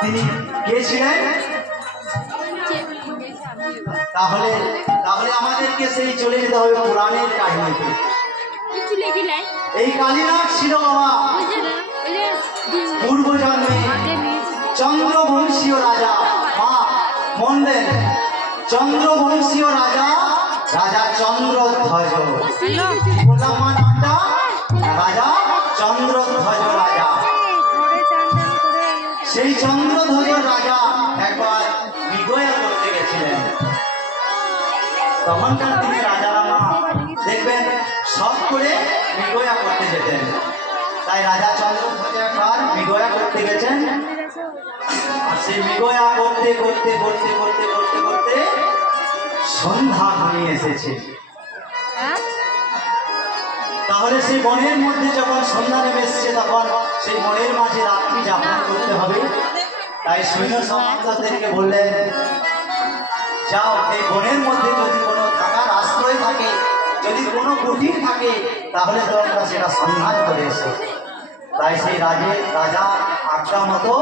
তিনি কে ছিলেন? তাহলে তাহলে আমাদেরকে সেই চলে যেতে হবে পুরাণের কাহিনীতে। এই কালীনাথ ছিল বাবা পূর্ব জন্মে চন্দ্রবংশীয় রাজা। মা মন দেন, চন্দ্রবংশীয় রাজা, রাজা চন্দ্রধ্বজ। বললাম মা নামটা? রাজা চন্দ্রধ্বজ রাজা। সেই চন্দ্রধ্বজ রাজা একবার বিজয়া করতে গেছিলেন। তখনকার দিনে রাজারা মা দেখবেন সব করে বিজয়া করতে যেতেন। তাই রাজা চন্দ্রধ্বজ একবার বিজয়া করতে গেছেন। আর সেই বিজয়া করতে করতে করতে করতে করতে করতে সন্ধ্যা ঘনিয়ে এসেছে। তাহলে সেই বনের মধ্যে যখন সন্ধ্যা নেমে এসছে তখন সেই বনের মাঝে রাত্রি যাপন করতে হবে। তাই সৈন্য সামন্তদেরকে বললেন, যাও এই বনের মধ্যে যদি কোনো থাকার আশ্রয় থাকে, যদি কোনো কুটির থাকে, তাহলে তোমরা সেটা সন্ধান করে এসো। তাই সেই রাজা আজ্ঞা মতো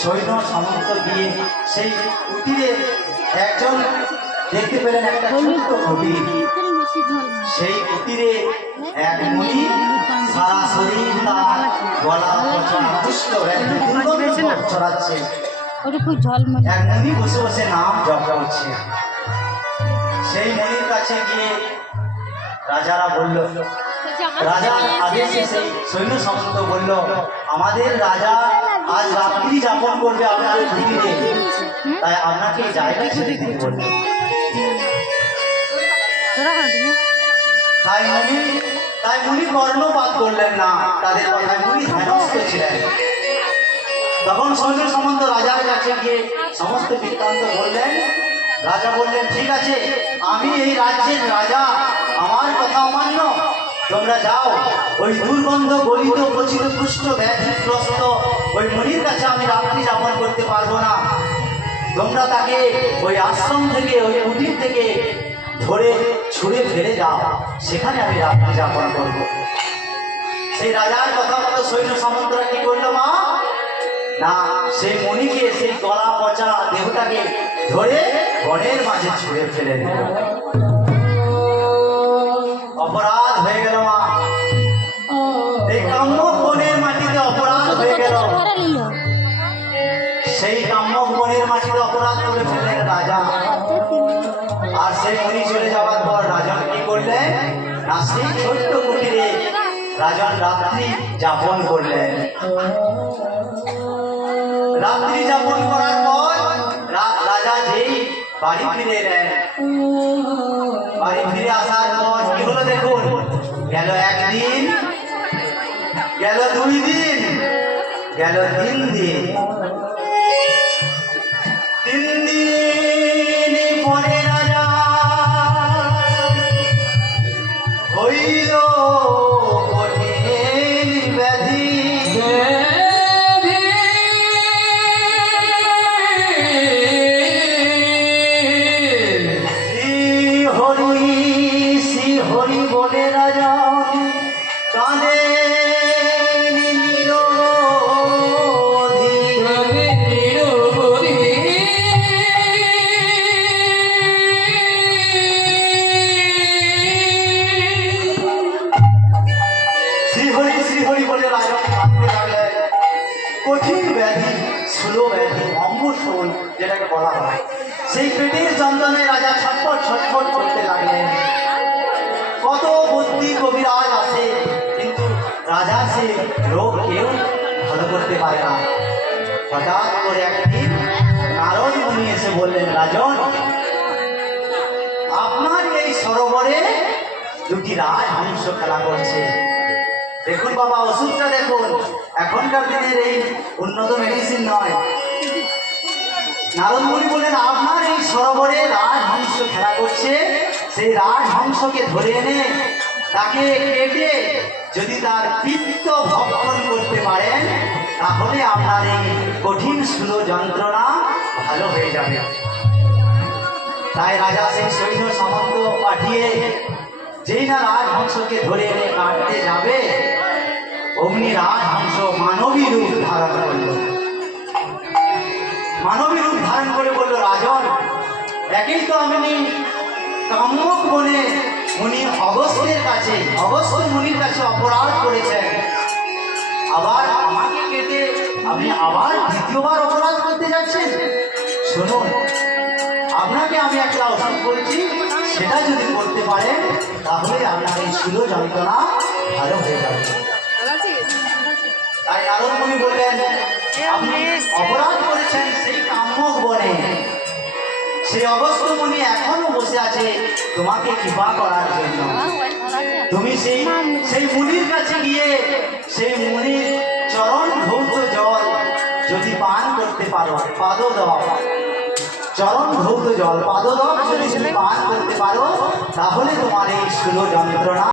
সৈন্য সামন্ত দিয়ে সেই কুটিরে একজন দেখতে পেলেন একটা ছোট্ট কুটির। সেই কুটিরে এক মুনি সারা শরীর তার গলা পচা পুষ্ট ছড়াচ্ছে। এক মুনি বসে বসে নাম জপ করছে। সেই মুনির কাছে গিয়ে রাজারা বলল, রাজা আদেশে সেই সৈন্য সামন্ত বলল, আমাদের রাজা আজ রাত্রি যাপন করবে আপনার কুটিরে, তাই আপনাকে জায়গা ছেড়ে দিতে বলল। তাই মুনি কর্ণপাত করলেন না, তাদের কথায় মুনি ধ্যানস্থ ছিলেন। তখন সৈন্য সামন্ত রাজার কাছে গিয়ে সমস্ত বৃত্তান্ত বললেন। রাজা বললেন, ঠিক আছে, আমি এই রাজ্যের রাজা, আমার কথা অমান্য। তোমরা যাও, ওই দুর্গন্ধ গলিত পচিত কুষ্ঠ ব্যাধিগ্রস্ত ওই মুনির কাছে আমি রাত্রি যাপন করতে পারবো না। তোমরা তাকে ওই আশ্রম থেকে, ওই কুটির থেকে ধরে ছুঁড়ে ফেলে যাও, সেখানে আমি রাত্রি যাপন করব। সেই রাজার কথা মতো সৈন্য সামন্তরা কি করলো মা? না, সেই মণিকে, সেই গলা পচা দেহটাকে ধরে বনের মাঝে ছুঁড়ে ফেলে দিল। অপরাধ হয়ে গেল মা, এই কাম্যক বনের মাটিতে অপরাধ হয়ে গেল। সেই কাম্যক বনের মাটিতে অপরাধ করে ফেললেন রাজা। আর সেই মণি চলে যাওয়ার পর রাজন কি করলেন? না, সেই ছোট্ট কুটিরে রাজন রাত্রি যাপন করলেন। রাত্রি যাপন করার পর রাজা যেই বাড়ি ফিরে এলেন, বাড়ি ফিরে আসার পর কি হলো দেখুন, গেল একদিন, গেল 2 দিন, গেল 3 দিন। 3 দিন পরে রাজা হইল কঠিন ব্যাধি। শ্রী হরি বলে রাজা কাঁদে কঠিন ব্যাধি, স্থূল ব্যাধি, অম্বশূল যেটাকে বলা হয়, সেই পেটের যন্ত্রণায় রাজা ছটফট ছটফট করতে লাগলেন। কত বুদ্ধি কবিরাজ আসে, কিন্তু রাজা সে রোগ কেউ ভালো করতে পারে না। হঠাৎ করে একদিন নারদ মুনি এসে বললেন, রাজন, আপনার এই সরোবরে 2টি রাজহংস খেলা করছে। দেখুন বাবা, ওষুধটা দেখুন, এখনকার দিনের এই উন্নত মেডিসিন নয়। নারদ মুনি বললেন, আপনার এই সরোবরে রাজহংস খেলা করছে, সেই রাজহংসকে ধরে এনে তাকে কেটে যদি তার পিত্ত ভক্ষণ করতে পারেন, তাহলে আপনার এই কঠিন স্থূল যন্ত্রণা ভালো হয়ে যাবে। তাই রাজা সেই সৈন্য সামন্ত পাঠিয়ে যেই না রাজহংসকে ধরে এনে কাটতে যাবে, অগ্নি রাজহংস মানবী রূপ ধারণ করল। মানবী রূপ ধারণ করে বলল, রাজন, একেই তো আমি কাম্যক বনে মুনি অগস্ত্যের কাছে, অগস্ত্য মুনির কাছে অপরাধ করেছেন, আবার আমাকে কেটে আপনি আবার দ্বিতীয়বার অপরাধ করতে যাচ্ছেন। শুনুন, আপনাকে আমি একটা ওষুধ বলছি, সেটা যদি করতে পারেন তাহলে আপনার এই শিল যন্ত্রণা ভালো হয়ে যাবে। তাই নারদ মুনি বললেন, আপনি অপরাধ করেছেন সেই কাম্যক বনে, সেই অগস্ত্য মুনি এখনো বসে আছে তোমাকে কৃপা করার জন্য। তুমি সেই মুনির কাছে গিয়ে সেই মুনির চরণ ধৌত জল যদি পান করতে পারো, পাদদব চরণ ধৌত জল পাদদব যদি তুমি পান করতে পারো, তাহলে তোমার এই শিল যন্ত্রণা